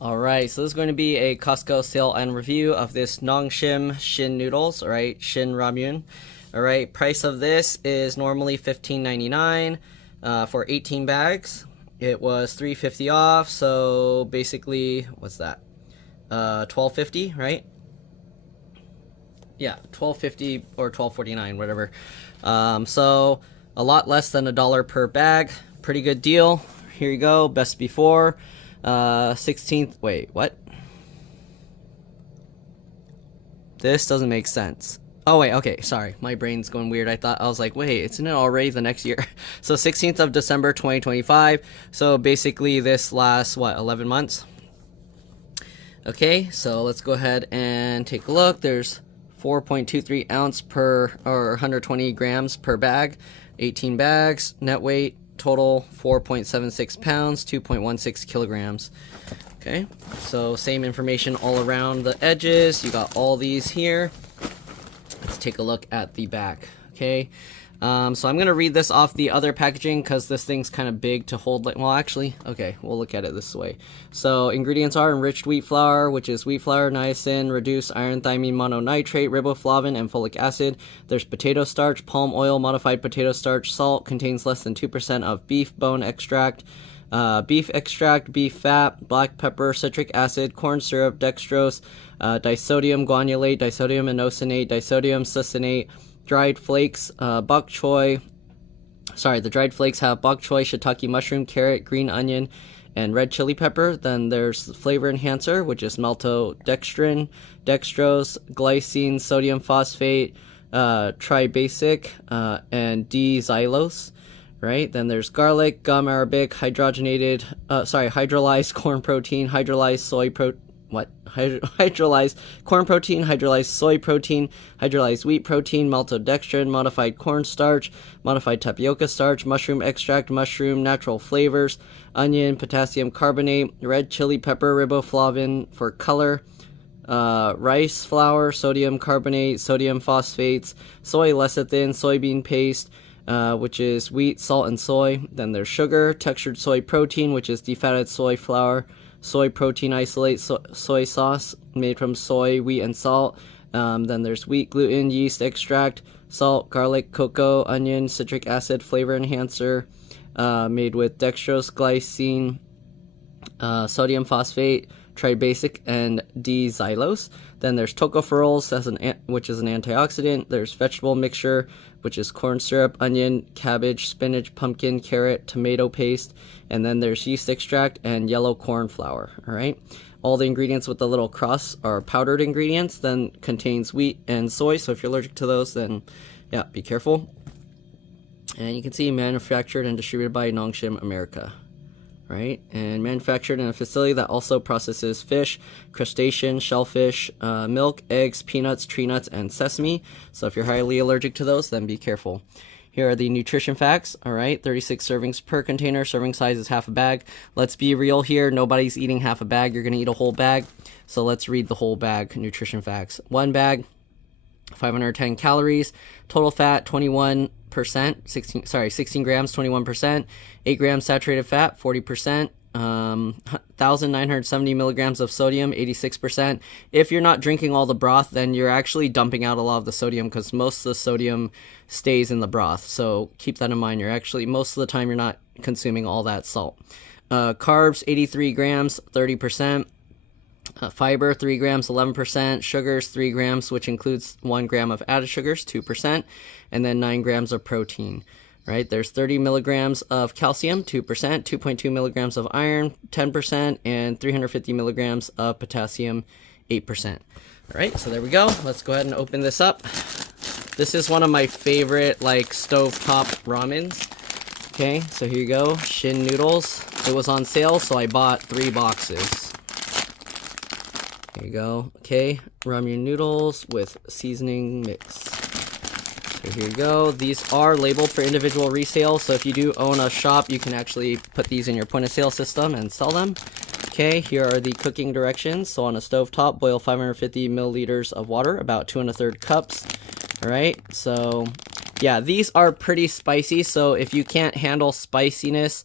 Alright, so this is going to be a Costco sale and review of this Nongshim Shin Noodles, alright, Shin Ramyun. Alright, price of this is normally $15.99 for 18 bags. It was $3.50 off, so basically, what's that? $12.50, right? Yeah, $12.50 or $12.49, whatever. So a lot less than $1 per bag. Pretty good deal. Here you go, best before. 16th, wait, what? This doesn't make sense. Oh wait, okay, sorry, my brain's going weird. I was like, wait, isn't it already the next year? So 16th of December 2025. So basically this lasts what, 11 months? Okay, so let's go ahead and take a look. There's 4.23 ounce per, or 120 grams per bag, 18 bags, net weight total 4.76 pounds, 2.16 kilograms. Okay, so same information all around the edges. You got all these here. Let's take a look at the back. Okay, so I'm gonna read this off the other packaging because this thing's kind of big to hold. Well, actually, okay, we'll look at it this way. So ingredients are enriched wheat flour, which is wheat flour, niacin, reduced iron thiamine mononitrate, riboflavin, and folic acid. There's potato starch, palm oil, modified potato starch, salt, contains less than 2% of beef bone extract, beef fat, black pepper, citric acid, corn syrup, dextrose, disodium guanylate, disodium inosinate, disodium succinate, dried flakes, bok choy. Sorry, the dried flakes have bok choy, shiitake mushroom, carrot, green onion, and red chili pepper. Then there's the flavor enhancer, which is maltodextrin, dextrose, glycine, sodium phosphate, tribasic, and D-xylose. Right, then there's garlic, gum arabic, hydrolyzed corn protein, hydrolyzed soy hydrolyzed corn protein, hydrolyzed soy protein, hydrolyzed wheat protein, maltodextrin, modified cornstarch, modified tapioca starch, mushroom extract, mushroom, natural flavors, onion, potassium carbonate, red chili pepper, riboflavin for color, rice flour, sodium carbonate, sodium phosphates, soy lecithin, soybean paste, which is wheat, salt, and soy. Then there's sugar, textured soy protein, which is defatted soy flour, soy protein isolate, soy sauce made from soy, wheat, and salt. Then there's wheat gluten, yeast extract, salt, garlic, cocoa, onion, citric acid, flavor enhancer, made with dextrose, glycine, sodium phosphate, tribasic, and D-xylose. Then there's tocopherols, which is an antioxidant. There's vegetable mixture, which is corn syrup, onion, cabbage, spinach, pumpkin, carrot, tomato paste. And then there's yeast extract and yellow corn flour. All right. All the ingredients with the little cross are powdered ingredients. Then contains wheat and soy. So if you're allergic to those, then yeah, be careful. And you can see manufactured and distributed by Nongshim America. Right, and manufactured in a facility that also processes fish, crustacean, shellfish, milk, eggs, peanuts, tree nuts, and sesame. So if you're highly allergic to those, then be careful. Here are the nutrition facts. All right, 36 servings per container. Serving size is half a bag. Let's be real here. Nobody's eating half a bag. You're going to eat a whole bag. So let's read the whole bag nutrition facts. One bag, 510 calories. Total fat, 21%. 16 grams, 21%, 8 grams saturated fat, 40%, 1,970 milligrams of sodium, 86%. If you're not drinking all the broth, then you're actually dumping out a lot of the sodium because most of the sodium stays in the broth. So keep that in mind. You're actually, most of the time, you're not consuming all that salt. Carbs, 83 grams, 30%. Fiber, 3 grams, 11%. Sugars, 3 grams, which includes 1 gram of added sugars, 2%. And then 9 grams of protein. Right, there's 30 milligrams of calcium, 2%, 2.2 milligrams of iron, 10%, and 350 milligrams of potassium, 8%. All right, so there we go. Let's go ahead and open this up. This is one of my favorite, like, stovetop ramens. Okay, so here you go, Shin Noodles. It was on sale, so I bought 3 boxes. Here you go. Okay, Ramyun noodles with seasoning mix. So here you go. These are labeled for individual resale, so if you do own a shop, you can actually put these in your point of sale system and sell them. Okay, here are the cooking directions. So on a stovetop, boil 550 milliliters of water, about 2 1/3 cups. All right, so yeah, these are pretty spicy, so if you can't handle spiciness,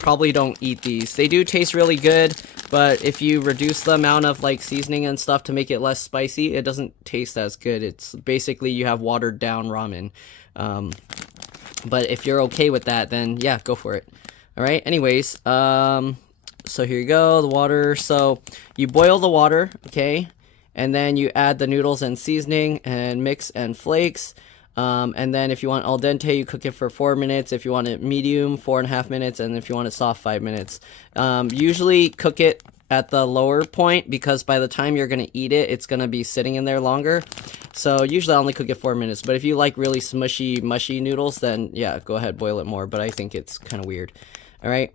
probably don't eat these. They do taste really good, but if you reduce the amount of like seasoning and stuff to make it less spicy, it doesn't taste as good. It's basically you have watered down ramen. But if you're okay with that, then yeah, go for it. All right. Anyways, so here you go, the water. So you boil the water, okay, and then you add the noodles and seasoning and mix and flakes. And then if you want al dente, you cook it for 4 minutes. If you want it medium, 4.5 minutes, and if you want it soft, 5 minutes. Usually cook it at the lower point because by the time you're going to eat it, it's going to be sitting in there longer. So usually I only cook it 4 minutes, but if you like really smushy, mushy noodles, then yeah, go ahead, boil it more, but I think it's kind of weird. All right.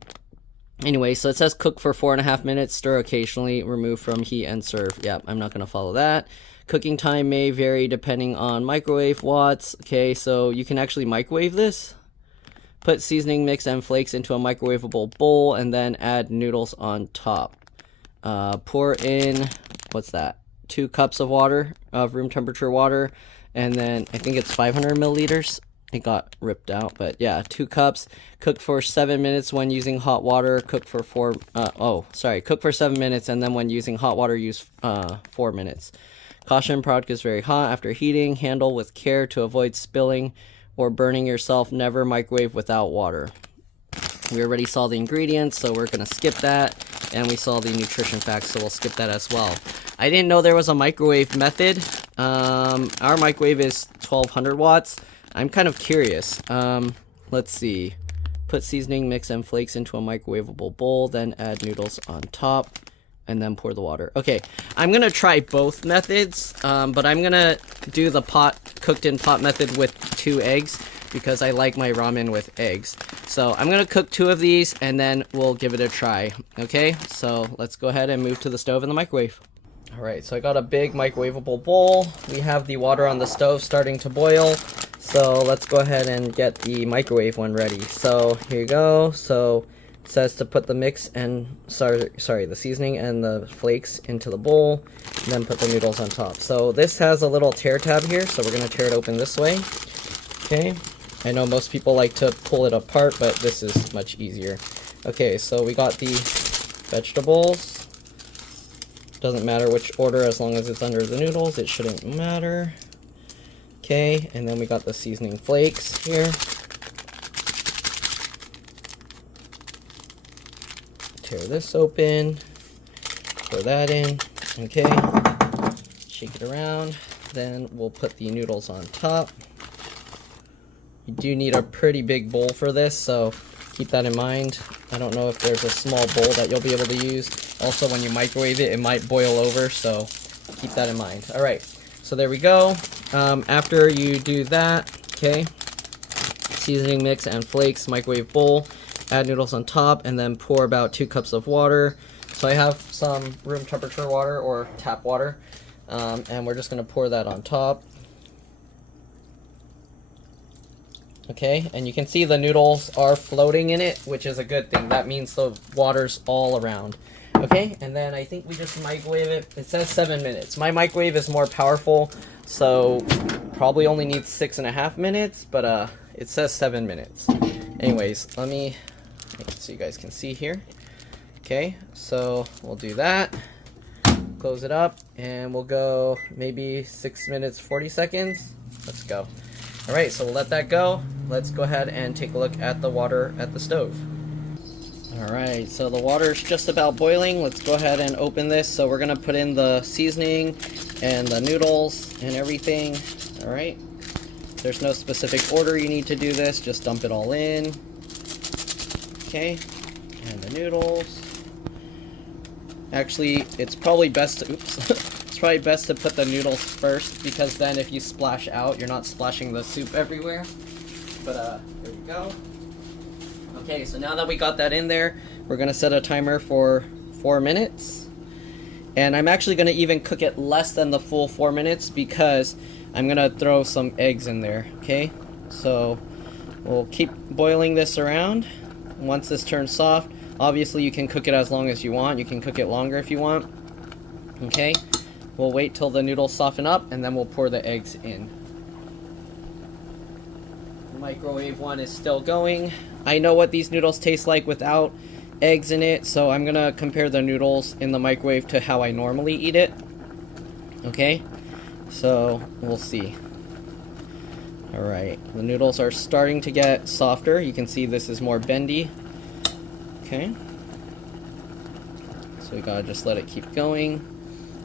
Anyway, so it says cook for 4.5 minutes, stir occasionally, remove from heat and serve. Yeah, I'm not going to follow that. Cooking time may vary depending on microwave watts. Okay, so you can actually microwave this. Put seasoning mix and flakes into a microwavable bowl and then add noodles on top. Pour in, what's that? 2 cups of water, of room temperature water, and then I think it's 500 milliliters. It got ripped out, but yeah, 2 cups. Cook for 7 minutes when using hot water. Cook for cook for 7 minutes, and then when using hot water, use 4 minutes. Caution, product is very hot after heating. Handle with care to avoid spilling or burning yourself. Never microwave without water. We already saw the ingredients, so we're going to skip that. And we saw the nutrition facts, so we'll skip that as well. I didn't know there was a microwave method. Our microwave is 1200 watts. I'm kind of curious. Let's see. Put seasoning, mix, and flakes into a microwavable bowl, then add noodles on top, and then pour the water. Okay, I'm gonna try both methods, but I'm gonna do the cooked in pot method with 2 eggs because I like my ramen with eggs. So I'm gonna cook 2 of these and then we'll give it a try. Okay, so let's go ahead and move to the stove and the microwave. All right, so I got a big microwavable bowl. We have the water on the stove starting to boil. So let's go ahead and get the microwave one ready. So here you go. So it says to put the mix and the seasoning and the flakes into the bowl, and then put the noodles on top. So this has a little tear tab here, so we're gonna tear it open this way. Okay, I know most people like to pull it apart, but this is much easier. Okay, so we got the vegetables. Doesn't matter which order as long as it's under the noodles, it shouldn't matter. Okay, and then we got the seasoning flakes here. Tear this open, pour that in, okay, shake it around, then we'll put the noodles on top. You do need a pretty big bowl for this, so keep that in mind. I don't know if there's a small bowl that you'll be able to use. Also, when you microwave it, it might boil over, so keep that in mind. All right, so there we go. After you do that, okay, seasoning mix and flakes, microwave bowl, add noodles on top, and then pour about 2 cups of water. So I have some room temperature water or tap water, and we're just going to pour that on top. Okay, and you can see the noodles are floating in it, which is a good thing. That means the water's all around. Okay, and then I think we just microwave it. It says 7 minutes. My microwave is more powerful, so probably only needs 6.5 minutes, but it says 7 minutes. Anyways, let me make it so you guys can see here. Okay, so we'll do that. Close it up, and we'll go maybe 6 minutes 40 seconds. Let's go. All right, so we'll let that go. Let's go ahead and take a look at the water at the stove. All right, so the water's just about boiling. Let's go ahead and open this. So we're gonna put in the seasoning and the noodles and everything. All right, there's no specific order you need to do this. Just dump it all in. Okay, and the noodles. Actually, it's probably best to, it's probably best to put the noodles first, because then if you splash out, you're not splashing the soup everywhere. But there you go. Okay, so now that we got that in there, we're gonna set a timer for 4 minutes. And I'm actually gonna even cook it less than the full 4 minutes because I'm gonna throw some eggs in there, okay? So we'll keep boiling this around. Once this turns soft, obviously you can cook it as long as you want. You can cook it longer if you want. Okay, we'll wait till the noodles soften up and then we'll pour the eggs in. The microwave one is still going. I know what these noodles taste like without eggs in it, so I'm gonna compare the noodles in the microwave to how I normally eat it. Okay, so we'll see. Alright, the noodles are starting to get softer. You can see this is more bendy. Okay, so we gotta just let it keep going.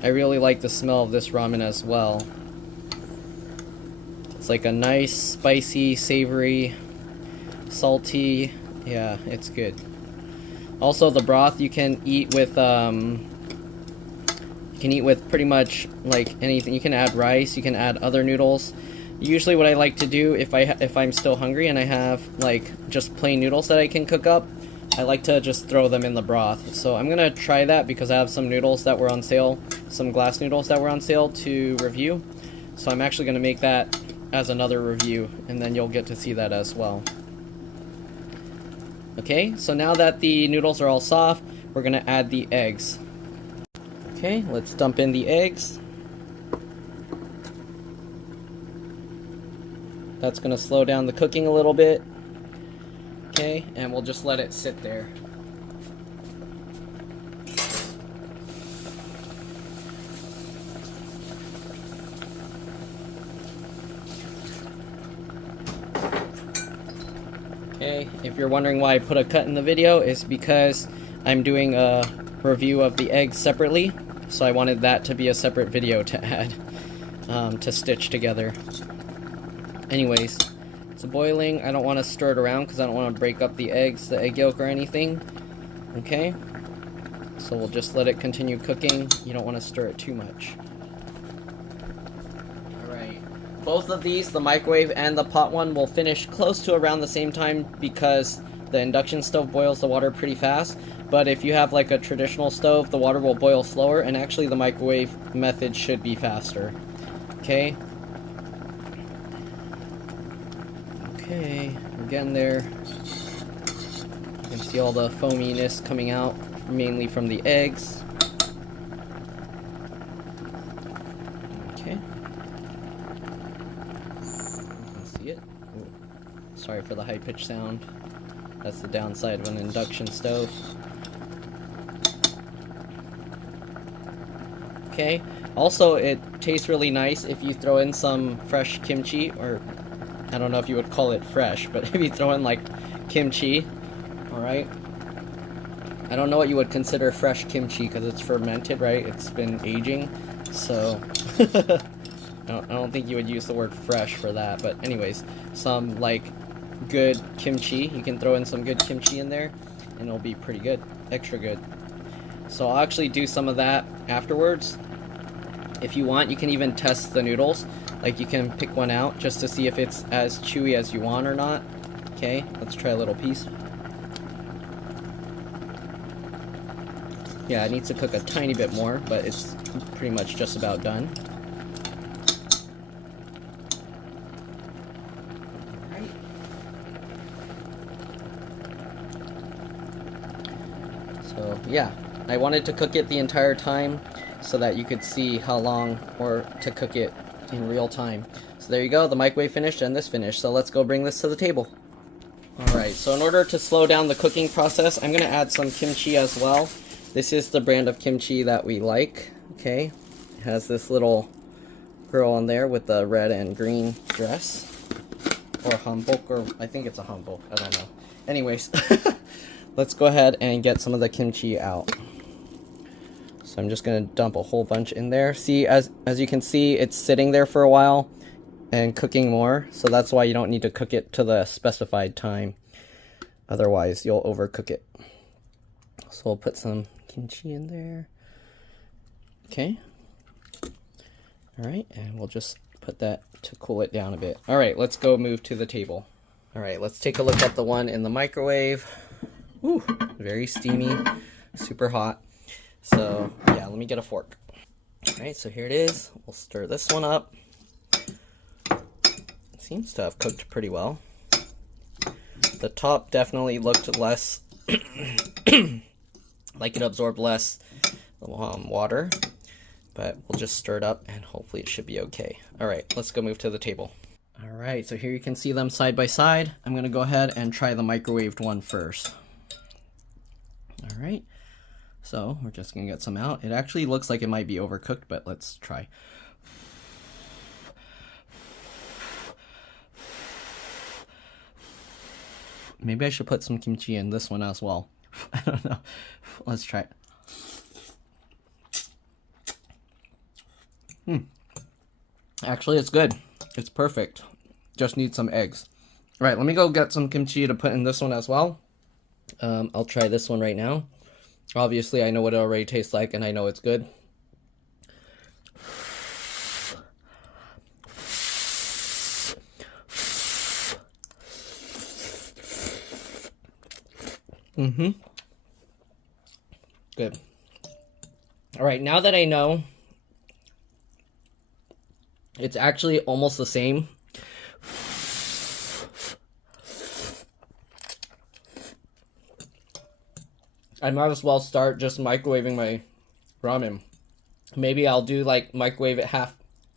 I really like the smell of this ramen as well. It's like a nice, spicy, savory, salty. Yeah, it's good. Also, the broth you can eat with pretty much like anything. You can add rice, you can add other noodles. Usually what I like to do if I'm still hungry and I have like just plain noodles that I can cook up, I like to just throw them in the broth. So I'm gonna try that because I have some noodles that were on sale, some glass noodles that were on sale to review. So I'm actually gonna make that as another review, and then you'll get to see that as well. Okay, so now that the noodles are all soft, we're gonna add the eggs. Okay, let's dump in the eggs. That's gonna slow down the cooking a little bit. Okay, and we'll just let it sit there. Okay, if you're wondering why I put a cut in the video, it's because I'm doing a review of the eggs separately, so I wanted that to be a separate video to add, to stitch together. Anyways, it's boiling. I don't want to stir it around because I don't want to break up the eggs, the egg yolk or anything. Okay, so we'll just let it continue cooking. You don't want to stir it too much. Alright, both of these, the microwave and the pot one, will finish close to around the same time because the induction stove boils the water pretty fast. But if you have like a traditional stove, the water will boil slower, and actually the microwave method should be faster. Okay. Okay, we're getting there. You can see all the foaminess coming out, mainly from the eggs. Okay. You can see it. Ooh. Sorry for the high-pitched sound. That's the downside of an induction stove. Okay. Also, it tastes really nice if you throw in some fresh kimchi, or I don't know if you would call it fresh, but if you throw in like kimchi, alright? I don't know what you would consider fresh kimchi because it's fermented, right? It's been aging, so I don't think you would use the word fresh for that. But anyways, some like good kimchi, you can throw in some good kimchi in there and it'll be pretty good, extra good. So I'll actually do some of that afterwards. If you want, you can even test the noodles. Like, you can pick one out just to see if it's as chewy as you want or not. Okay, let's try a little piece. Yeah, it needs to cook a tiny bit more, but it's pretty much just about done. Alright. So, yeah, I wanted to cook it the entire time so that you could see how long or to cook it in real time. So there you go, the microwave finished and this finished. So let's go bring this to the table. Alright, so in order to slow down the cooking process, I'm going to add some kimchi as well. This is the brand of kimchi that we like. Okay, it has this little girl on there with the red and green dress. Or hanbok, or I think it's a hanbok, I don't know. Anyways, let's go ahead and get some of the kimchi out. So I'm just going to dump a whole bunch in there. See, as you can see, it's sitting there for a while and cooking more. So that's why you don't need to cook it to the specified time. Otherwise, you'll overcook it. So we'll put some kimchi in there. Okay. Alright, and we'll just put that to cool it down a bit. Alright, let's go move to the table. Alright, let's take a look at the one in the microwave. Ooh, very steamy, super hot. So, yeah, let me get a fork. Alright, so here it is. We'll stir this one up. It seems to have cooked pretty well. The top definitely looked less, like it absorbed less water. But we'll just stir it up and hopefully it should be okay. Alright, let's go move to the table. Alright, so here you can see them side by side. I'm going to go ahead and try the microwaved one first. Alright, so we're just going to get some out. It actually looks like it might be overcooked, but let's try. Maybe I should put some kimchi in this one as well. I don't know. Let's try it. Actually, it's good. It's perfect. Just need some eggs. All right, let me go get some kimchi to put in this one as well. I'll try this one right now. Obviously, I know what it already tastes like, and I know it's good. Good. All right, now that I know, it's actually almost the same. I might as well start just microwaving my ramen. Maybe I'll do like microwave it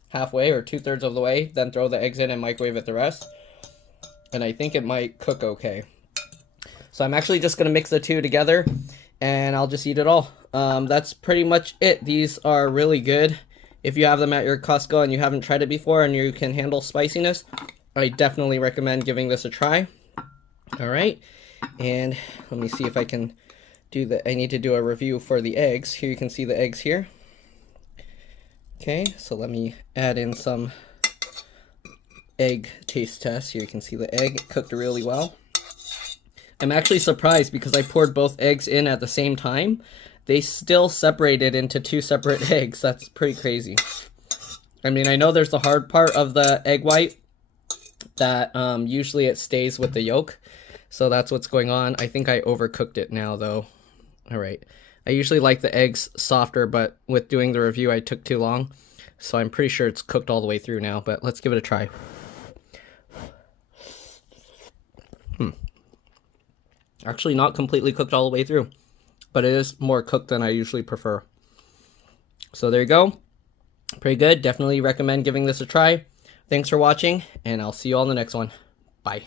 halfway or 2/3 of the way, then throw the eggs in and microwave it the rest. And I think it might cook okay. So I'm actually just going to mix the two together and I'll just eat it all. That's pretty much it. These are really good. If you have them at your Costco and you haven't tried it before and you can handle spiciness, I definitely recommend giving this a try. All right. And let me see if I can do I need to do a review for the eggs. Here you can see the eggs here. Okay, so let me add in some egg taste test. Here you can see the egg cooked really well. I'm actually surprised because I poured both eggs in at the same time. They still separated into two separate eggs. That's pretty crazy. I mean, I know there's the hard part of the egg white that usually it stays with the yolk. So that's what's going on. I think I overcooked it now though. All right. I usually like the eggs softer, but with doing the review, I took too long. So I'm pretty sure it's cooked all the way through now, but let's give it a try. Actually not completely cooked all the way through, but it is more cooked than I usually prefer. So there you go. Pretty good. Definitely recommend giving this a try. Thanks for watching, and I'll see you all in the next one. Bye.